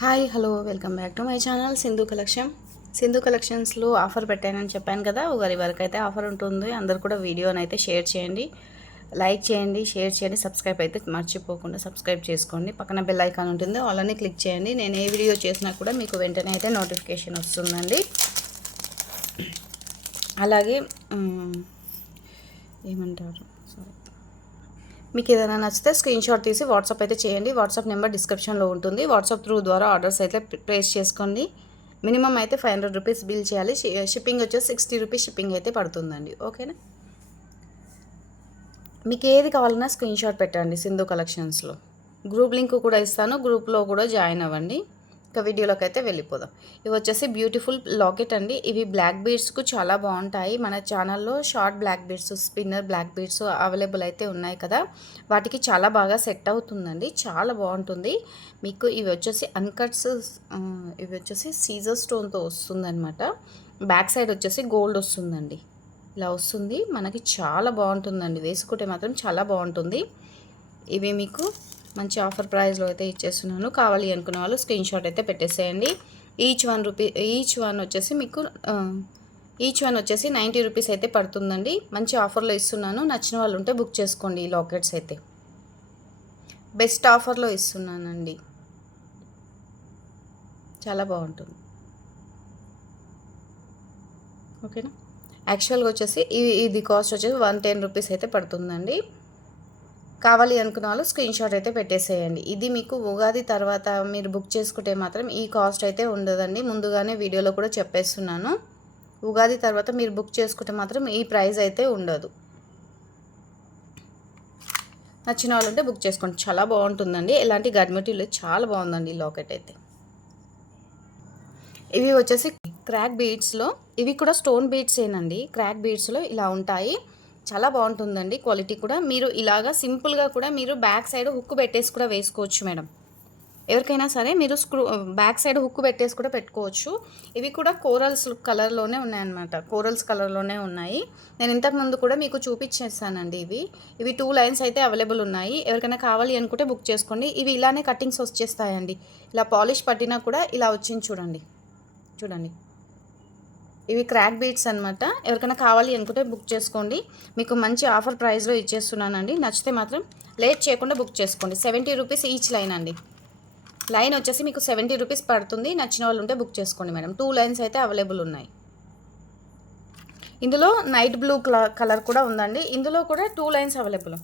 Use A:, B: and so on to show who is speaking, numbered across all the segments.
A: Hi hello welcome back to my channel Sindhu collection. Sindhu కలెక్షన్స్లో offer పెట్టానని చెప్పాను కదా ఒకరి వరకు అయితే ఆఫర్ ఉంటుంది. అందరు కూడా వీడియోని అయితే షేర్ చేయండి. లైక్ చేయండి షేర్ చేయండి సబ్స్క్రైబ్ అయితే మర్చిపోకుండా సబ్స్క్రైబ్ చేసుకోండి. పక్కన బెల్ ఐకాన్ ఉంటుంది అలానే క్లిక్ చేయండి. నేను ఏ వీడియో చేసినా కూడా మీకు వెంటనే అయితే నోటిఫికేషన్ వస్తుందండి. అలాగే ఏమంటారు? మీకు ఏదైనా నచ్చితే స్క్రీన్ షాట్ తీసి వాట్సాప్ అయితే చేయండి. వాట్సాప్ నెంబర్ డిస్క్రిప్షన్లో ఉంటుంది. వాట్సాప్ త్రూ ద్వారా ఆర్డర్స్ అయితే ప్లేస్ చేసుకోండి. మినిమం అయితే ఫైవ్ హండ్రెడ్ రూపీస్ బిల్ చేయాలి. షిప్పింగ్ వచ్చేసి సిక్స్టీ రూపీస్ షిప్పింగ్ అయితే పడుతుందండి. ఓకేనా మీకు ఏది కావాలన్నా స్క్రీన్ షాట్ పెట్టండి సింధు కలెక్షన్స్లో గ్రూప్ లింక్ కూడా ఇస్తాను. గ్రూప్లో కూడా జాయిన్ అవ్వండి. ఇక వీడియోలోకి అయితే వెళ్ళిపోదాం. ఇవి వచ్చేసి బ్యూటిఫుల్ లాకెట్ అండి. ఇవి బ్లాక్ బీడ్స్కు చాలా బాగుంటాయి. మన ఛానల్లో short black beads spinner black beads available అయితే ఉన్నాయి కదా. వాటికి చాలా బాగా సెట్ అవుతుందండి. చాలా బాగుంటుంది. మీకు ఇవి వచ్చేసి అన్కట్స్ ఇవి వచ్చేసి సీజర్ స్టోన్తో వస్తుందన్నమాట. బ్యాక్ సైడ్ వచ్చేసి గోల్డ్ వస్తుందండి. ఇలా వస్తుంది. మనకి చాలా బాగుంటుందండి. వేసుకుంటే మాత్రం చాలా బాగుంటుంది. ఇవి మీకు మంచి ఆఫర్ ప్రైస్లో అయితే ఇచ్చేస్తున్నాను. కావాలి అనుకున్న వాళ్ళు స్క్రీన్ షాట్ అయితే పెట్టేసేయండి. Each one rupee each one వచ్చేసి మీకు ఈచ్ వన్ వచ్చేసి నైంటీ రూపీస్ అయితే పడుతుందండి. మంచి ఆఫర్లో ఇస్తున్నాను. నచ్చిన వాళ్ళు ఉంటే బుక్ చేసుకోండి ఈ లాకెట్స్ అయితే. బెస్ట్ ఆఫర్లో ఇస్తున్నానండి. చాలా బాగుంటుంది. ఓకేనా? యాక్చువల్గా వచ్చేసి ఇది ఇది కాస్ట్ వచ్చేసి వన్ టెన్ రూపీస్ అయితే పడుతుందండి. కావాలి అనుకున్న వాళ్ళు స్క్రీన్ షాట్ అయితే పెట్టేసేయండి. ఇది మీకు ఉగాది తర్వాత మీరు బుక్ చేసుకుంటే మాత్రం ఈ కాస్ట్ అయితే ఉండదండి. ముందుగానే వీడియోలో కూడా చెప్పేస్తున్నాను. ఉగాది తర్వాత మీరు బుక్ చేసుకుంటే మాత్రం ఈ ప్రైస్ అయితే ఉండదు. నచ్చిన వాళ్ళు ఉంటే బుక్ చేసుకోండి. చాలా బాగుంటుందండి. ఎలాంటి గడ్మెటీరియల్ చాలా బాగుందండి ఈ లాకెట్ అయితే. ఇవి వచ్చేసి క్రాక్ బీడ్స్లో. ఇవి కూడా స్టోన్ బీడ్స్ ఏనండి క్రాక్ బీడ్స్లో ఇలా ఉంటాయి. చాలా బాగుంటుందండి క్వాలిటీ కూడా. మీరు ఇలాగా సింపుల్గా కూడా మీరు బ్యాక్ సైడ్ హుక్ పెట్టేసి కూడా వేసుకోవచ్చు మేడం. ఎవరికైనా సరే మీరు స్క్రూ బ్యాక్ సైడ్ హుక్ పెట్టేసి కూడా పెట్టుకోవచ్చు. ఇవి కూడా కోరల్స్ కలర్లోనే ఉన్నాయన్నమాట. కోరల్స్ కలర్లోనే ఉన్నాయి. నేను ఇంతకు ముందు కూడా మీకు చూపించేస్తానండి ఇవి. ఇవి టూ లైన్స్ అయితే అవైలబుల్ ఉన్నాయి. ఎవరికైనా కావాలి అనుకుంటే బుక్ చేసుకోండి. ఇవి ఇలానే కటింగ్స్ వచ్చేస్తాయండి. ఇలా పాలిష్ పట్టినా కూడా ఇలా వచ్చింది చూడండి. చూడండి. ఇవి క్రాక్ బీట్స్ అనమాట ఎవరికైనా కావాలి అనుకుంటే బుక్ చేసుకోండి. మీకు మంచి ఆఫర్ ప్రైస్లో ఇచ్చేస్తున్నానండి. నచ్చితే మాత్రం లేట్ చేయకుండా బుక్ చేసుకోండి. సెవెంటీ రూపీస్ ఈచ్ లైన్ అండి. లైన్ వచ్చేసి మీకు సెవెంటీ రూపీస్ పడుతుంది. నచ్చిన వాళ్ళు ఉంటే బుక్ చేసుకోండి మేడం. టూ లైన్స్ అయితే అవైలబుల్ ఉన్నాయి. ఇందులో నైట్ బ్లూ కలర్ కూడా ఉందండి. ఇందులో కూడా టూ లైన్స్ అవైలబుల్.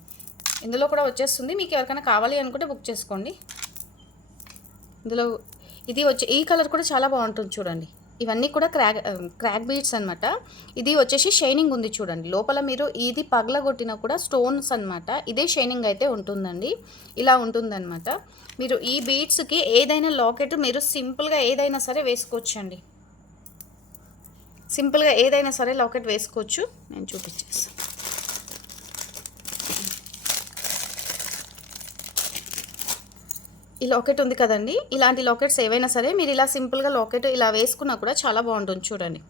A: ఇందులో కూడా వచ్చేస్తుంది. మీకు ఎవరికైనా కావాలి అనుకుంటే బుక్ చేసుకోండి. ఇందులో ఇది వచ్చి ఈ కలర్ కూడా చాలా బాగుంటుంది చూడండి. ఇవన్నీ కూడా క్రాక్ క్రాక్ బీడ్స్ అనమాట ఇది వచ్చేసి షైనింగ్ ఉంది చూడండి. లోపల మీరు ఇది పగలగొట్టినా కూడా స్టోన్స్ అన్నమాట. ఇదే షైనింగ్ అయితే ఉంటుందండి. ఇలా ఉంటుందన్నమాట. మీరు ఈ బీడ్స్కి ఏదైనా లాకెట్ మీరు సింపుల్గా ఏదైనా సరే వేసుకోవచ్చు అండి సింపుల్గా ఏదైనా సరే లాకెట్ వేసుకోవచ్చు. నేను చూపించేస్తాను ఈ లాకెట్ ఉంది కదండి. ఇలాంటి లాకెట్స్ ఏవైనా సరే మీరు ఇలా సింపుల్గా లాకెట్ ఇలా వేసుకున్నా కూడా చాలా బాగుంటుంది చూడండి.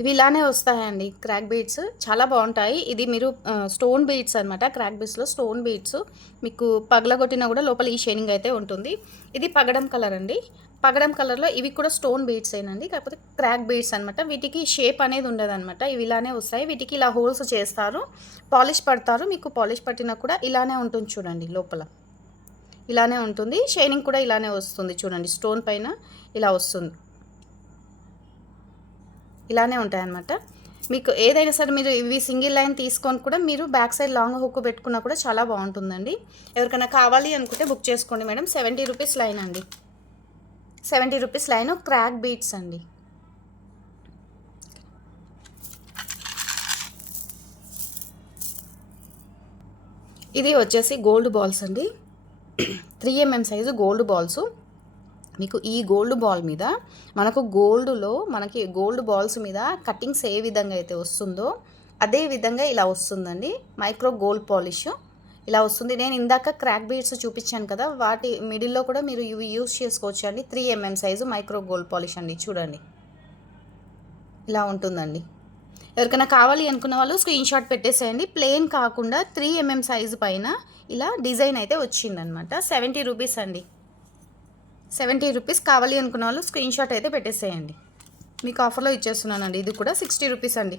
A: ఇవి ఇలానే వస్తాయండి. క్రాక్ బీడ్స్ చాలా బాగుంటాయి. ఇది మీరు స్టోన్ బీడ్స్ అనమాట క్రాక్ బీడ్స్లో స్టోన్ బీడ్స్. మీకు పగలగొట్టినా కూడా లోపల ఈ షైనింగ్ అయితే ఉంటుంది. ఇది పగడం కలర్ అండి. పగడం కలర్లో ఇవి కూడా స్టోన్ బీట్స్ ఏనండి. కాకపోతే క్రాక్ బీడ్స్ అనమాట వీటికి షేప్ అనేది ఉండదు అనమాట ఇవి ఇలానే వస్తాయి. వీటికి ఇలా హోల్స్ చేస్తారు. పాలిష్ పడతారు. మీకు పాలిష్ పట్టినా కూడా ఇలానే ఉంటుంది చూడండి లోపల. ఇలానే ఉంటుంది. షైనింగ్ కూడా ఇలానే వస్తుంది చూడండి. స్టోన్ పైన ఇలా వస్తుంది. ఇలానే ఉంటాయన్నమాట. మీకు ఏదైనా సరే మీరు ఇవి సింగిల్ లైన్ తీసుకొని కూడా మీరు బ్యాక్ సైడ్ లాంగ్ హుక్ పెట్టుకున్నా కూడా చాలా బాగుంటుందండి. ఎవరికైనా కావాలి అనుకుంటే బుక్ చేసుకోండి మేడం. సెవెంటీ రూపీస్ లైన్ అండి. Seventy rupees line crack beads అండి. ఇది వచ్చేసి గోల్డ్ బాల్స్ అండి. Three MM size gold balls మీకు ఈ గోల్డ్ బాల్ మీద మనకు గోల్డ్లో మనకి గోల్డ్ బాల్స్ మీద కటింగ్స్ ఏ విధంగా అయితే వస్తుందో అదే విధంగా ఇలా వస్తుందండి. మైక్రో గోల్డ్ పాలిష్ ఇలా వస్తుంది. నేను ఇందాక క్రాక్ బీడ్స్ చూపించాను కదా వాటి మిడిల్లో కూడా మీరు ఇవి యూస్ చేసుకోవచ్చు అండి. Three MM size micro gold polish అండి. చూడండి. ఇలా ఉంటుందండి. ఎవరికైనా కావాలి అనుకున్న వాళ్ళు స్క్రీన్ షాట్ పెట్టేసేయండి. ప్లెయిన్ కాకుండా త్రీ ఎంఎం సైజు పైన ఇలా డిజైన్ అయితే వచ్చిందనమాట సెవెంటీ రూపీస్ అండి. సెవెంటీ రూపీస్ కావాలి అనుకున్న వాళ్ళు స్క్రీన్ షాట్ అయితే పెట్టేసేయండి. మీకు ఆఫర్లో ఇచ్చేస్తున్నానండి. ఇది కూడా సిక్స్టీ రూపీస్ అండి.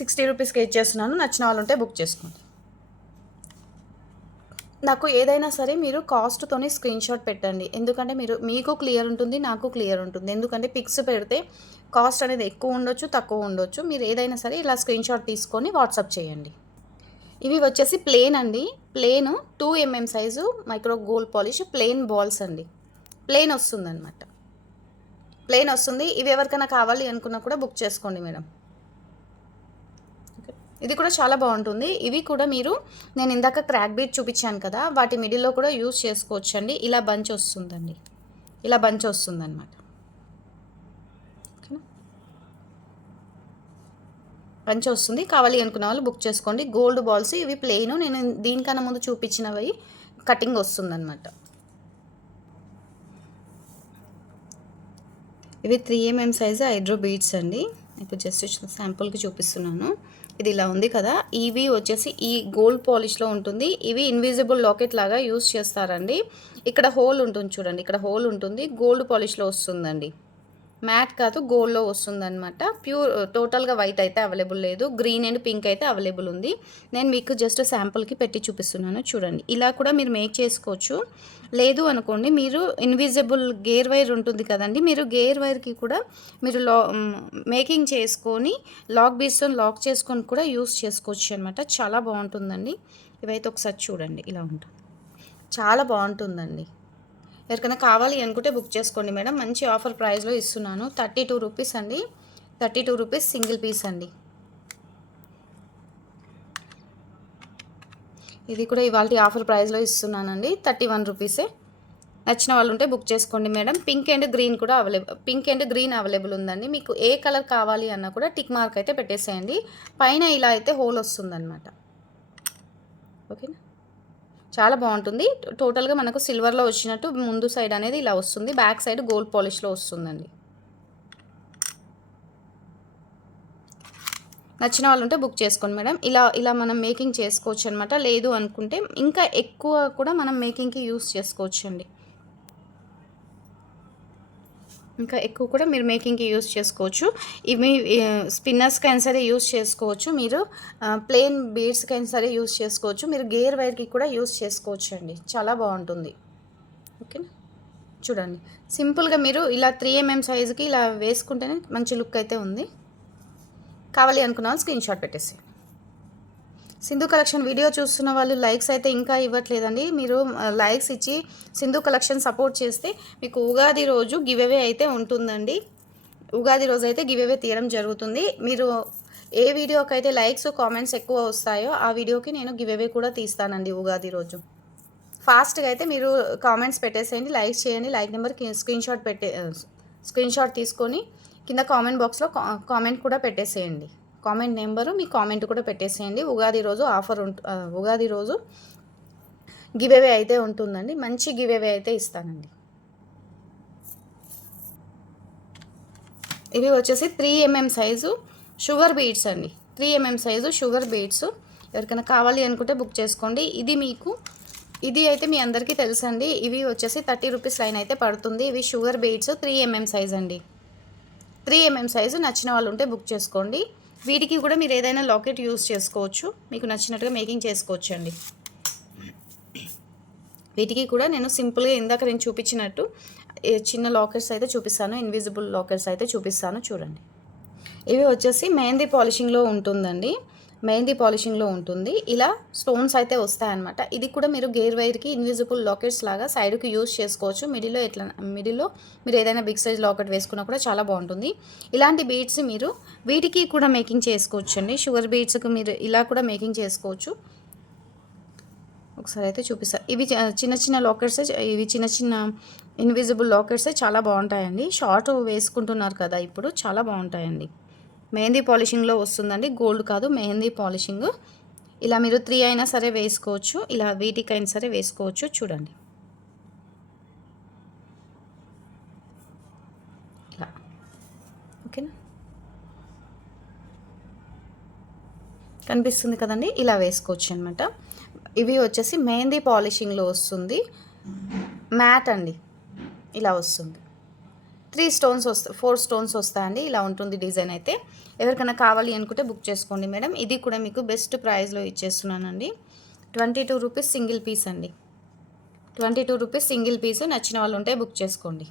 A: సిక్స్టీ రూపీస్కి ఇచ్చేస్తున్నాను. నచ్చిన వాళ్ళు ఉంటే బుక్ చేసుకోండి. నాకు ఏదైనా సరే మీరు కాస్ట్తోనే స్క్రీన్ షాట్ పెట్టండి. ఎందుకంటే మీరు మీకు క్లియర్ ఉంటుంది నాకు క్లియర్ ఉంటుంది. ఎందుకంటే పిక్స్ పెడితే కాస్ట్ అనేది ఎక్కువ ఉండొచ్చు తక్కువ ఉండొచ్చు. మీరు ఏదైనా సరే ఇలా స్క్రీన్ షాట్ తీసుకొని వాట్సాప్ చేయండి. ఇవి వచ్చేసి ప్లేన్ అండి. Plain two MM size micro gold polish plain balls అండి. ప్లేన్ వస్తుంది అనమాట ప్లేన్ వస్తుంది. ఇవి ఎవరికైనా కావాలి అనుకున్నా కూడా బుక్ చేసుకోండి మేడం. ఇది కూడా చాలా బాగుంటుంది. ఇవి కూడా మీరు నేను ఇందాక క్రాక్ బీట్ చూపించాను కదా వాటి మిడిల్లో కూడా యూస్ చేసుకోవచ్చు అండి ఇలా బంచ్ వస్తుందండి. ఇలా బంచ్ వస్తుందన్నమాట. బంచ్ వస్తుంది. కావాలి అనుకున్న వాళ్ళు బుక్ చేసుకోండి. గోల్డ్ బాల్స్ ఇవి ప్లెయిన్ నేను దీనికన్నా ముందు చూపించినవి కటింగ్ వస్తుందన్నమాట. ఇవి three MM size hydro beads అండి. ఇప్పుడు జస్ట్ శాంపుల్కి చూపిస్తున్నాను. ఇది ఇలా ఉంది కదా. ఇవి వచ్చేసి ఈ గోల్డ్ పాలిష్లో ఉంటుంది. ఇవి ఇన్విజిబుల్ లాకెట్ లాగా యూస్ చేస్తారండి. ఇక్కడ హోల్ ఉంటుంది చూడండి. ఇక్కడ హోల్ ఉంటుంది. గోల్డ్ పాలిష్లో వస్తుందండి. మ్యాట్ కాదు గోల్డ్లో వస్తుందన్నమాట. ప్యూర్ టోటల్గా వైట్ అయితే అవైలబుల్ లేదు. గ్రీన్ అండ్ పింక్ అయితే అవైలబుల్ ఉంది. నేను మీకు జస్ట్ శాంపుల్కి పెట్టి చూపిస్తున్నాను చూడండి. ఇలా కూడా మీరు మేక్ చేసుకోవచ్చు. లేదు అనుకోండి మీరు ఇన్విజిబుల్ గేర్ వైర్ ఉంటుంది కదండి మీరు గేర్ వైర్కి కూడా మీరు లా మేకింగ్ చేసుకొని లాక్ బీస్తో లాక్ చేసుకొని కూడా యూస్ చేసుకోవచ్చు అనమాట చాలా బాగుంటుందండి. ఇవైతే ఒకసారి చూడండి ఇలా ఉంటుంది. చాలా బాగుంటుందండి. ఎవరికైనా కావాలి అనుకుంటే బుక్ చేసుకోండి మేడం. మంచి ఆఫర్ ప్రైస్లో ఇస్తున్నాను. థర్టీ టూ రూపీస్ అండి. Thirty two rupees single piece అండి. ఇది కూడా ఇవాళ ఆఫర్ ప్రైస్లో ఇస్తున్నానండి. థర్టీ వన్ రూపీసే నచ్చిన వాళ్ళు ఉంటే బుక్ చేసుకోండి మేడం. పింక్ అండ్ గ్రీన్ కూడా available pink and green available ఉందండి. మీకు ఏ కలర్ కావాలి అన్నా కూడా టిక్ మార్క్ అయితే పెట్టేసేయండి. పైన ఇలా అయితే హోల్ వస్తుందన్నమాట. ఓకేనా? చాలా బాగుంటుంది. టోటల్గా మనకు సిల్వర్లో వచ్చినట్టు ముందు సైడ్ అనేది ఇలా వస్తుంది. బ్యాక్ సైడ్ గోల్డ్ పాలిష్లో వస్తుందండి. నచ్చిన వాళ్ళు ఉంటే బుక్ చేసుకోండి మేడం. ఇలా ఇలా మనం మేకింగ్ చేసుకోవచ్చు అనమాట లేదు అనుకుంటే ఇంకా ఎక్కువ కూడా మనం మేకింగ్కి యూస్ చేసుకోవచ్చు అండి ఇంకా ఎక్కువ కూడా మీరు మేకింగ్కి యూస్ చేసుకోవచ్చు. ఇవి స్పిన్నర్స్కి అయినా సరే యూస్ చేసుకోవచ్చు మీరు. ప్లెయిన్ బీడ్స్కి అయినా సరే యూస్ చేసుకోవచ్చు. మీరు గేర్ వైర్కి కూడా యూస్ చేసుకోవచ్చు అండి చాలా బాగుంటుంది. ఓకేనా? చూడండి. సింపుల్గా మీరు ఇలా త్రీ ఎంఎం సైజుకి ఇలా వేసుకుంటేనే మంచి లుక్ అయితే ఉంది. కావాలి అనుకున్న స్క్రీన్ షాట్ పెట్టేసి సింధు కలెక్షన్ వీడియో చూస్తున్న వాళ్ళు లైక్స్ అయితే ఇంకా ఇవ్వట్లేదండి. మీరు లైక్స్ ఇచ్చి సింధు కలెక్షన్ సపోర్ట్ చేస్తే మీకు ఉగాది రోజు గివెవే అయితే ఉంటుందండి. ఉగాది రోజు అయితే గివెవే తీయడం జరుగుతుంది. మీరు ఏ వీడియోకి అయితే లైక్స్ కామెంట్స్ ఎక్కువ వస్తాయో ఆ వీడియోకి నేను గివెవే కూడా తీస్తానండి ఉగాది రోజు. ఫాస్ట్గా అయితే మీరు కామెంట్స్ పెట్టేసేయండి లైక్ చేయండి లైక్ నెంబర్ స్క్రీన్ షాట్ పెట్టే స్క్రీన్ షాట్ తీసుకొని కింద కామెంట్ బాక్స్లో కామెంట్ కూడా పెట్టేసేయండి. కామెంట్ నెంబరు మీ కామెంట్ కూడా పెట్టేసేయండి. ఉగాది రోజు ఆఫర్ ఉంటు ఉగాది రోజు గివేవే అయితే ఉంటుందండి. మంచి గివేవే అయితే ఇస్తానండి. ఇవి వచ్చేసి three MM size sugar beads అండి. Three MM size sugar beads ఎవరికైనా కావాలి అనుకుంటే బుక్ చేసుకోండి. ఇది మీకు ఇది అయితే మీ అందరికీ తెలుసండి. ఇవి వచ్చేసి థర్టీ రూపీస్ లైన్ అయితే పడుతుంది. ఇవి sugar beads three MM size అండి. త్రీ ఎంఎం సైజు నచ్చిన వాళ్ళు ఉంటే బుక్ చేసుకోండి. వీటికి కూడా మీరు ఏదైనా లాకెట్ యూస్ చేసుకోవచ్చు. మీకు నచ్చినట్టుగా మేకింగ్ చేసుకోవచ్చు అండి వీటికి కూడా నేను సింపుల్గా ఇందాక నేను చూపించినట్టు చిన్న లాకెట్స్ అయితే చూపిస్తాను ఇన్విజిబుల్ లాకెట్స్ అయితే చూపిస్తాను చూడండి. ఇవి వచ్చేసి మెహందీ పాలిషింగ్లో ఉంటుందండి. మెహందీ పాలిషింగ్లో ఉంటుంది. ఇలా స్టోన్స్ అయితే వస్తాయన్నమాట. ఇది కూడా మీరు గేర్ వైర్కి ఇన్విజిబుల్ లాకెట్స్ లాగా సైడ్కి యూజ్ చేసుకోవచ్చు. మిడిల్లో ఎట్లా మిడిల్లో మీరు ఏదైనా బిగ్ సైజ్ లాకెట్ వేసుకున్నా కూడా చాలా బాగుంటుంది. ఇలాంటి బీడ్స్ మీరు వీటికి కూడా మేకింగ్ చేసుకోవచ్చు అండి షుగర్ బీడ్స్కి మీరు ఇలా కూడా మేకింగ్ చేసుకోవచ్చు. ఒకసారి అయితే చూపిస్తాను ఇవి చిన్న చిన్న లాకెట్స్ ఇవి చిన్న చిన్న ఇన్విజిబుల్ లాకెట్సే చాలా బాగుంటాయండి. షార్ట్ వేసుకుంటున్నారు కదా ఇప్పుడు చాలా బాగుంటాయండి. మెహందీ పాలిషింగ్లో వస్తుందండి. గోల్డ్ కాదు మెహందీ పాలిషింగ్. ఇలా మీరు త్రీ అయినా సరే వేసుకోవచ్చు. ఇలా వీటికైనా సరే వేసుకోవచ్చు. చూడండి. ఇలా. ఓకేనా? కనిపిస్తుంది కదండి. ఇలా వేసుకోవచ్చు అనమాట ఇవి వచ్చేసి మెహందీ పాలిషింగ్లో వస్తుంది. మ్యాట్ అండి. ఇలా వస్తుంది. త్రీ స్టోన్స్ వస్తాయి ఫోర్ స్టోన్స్ వస్తాయండి. ఇలా ఉంటుంది డిజైన్ అయితే. ఎవరికైనా కావాలి అనుకుంటే బుక్ చేసుకోండి మేడం. ఇది కూడా మీకు బెస్ట్ ప్రైస్లో ఇచ్చేస్తున్నానండి. Twenty two rupees single piece అండి. Twenty two rupees single piece నచ్చిన వాళ్ళు ఉంటే బుక్ చేసుకోండి.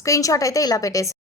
A: స్క్రీన్ షాట్ అయితే ఇలా పెట్టేసి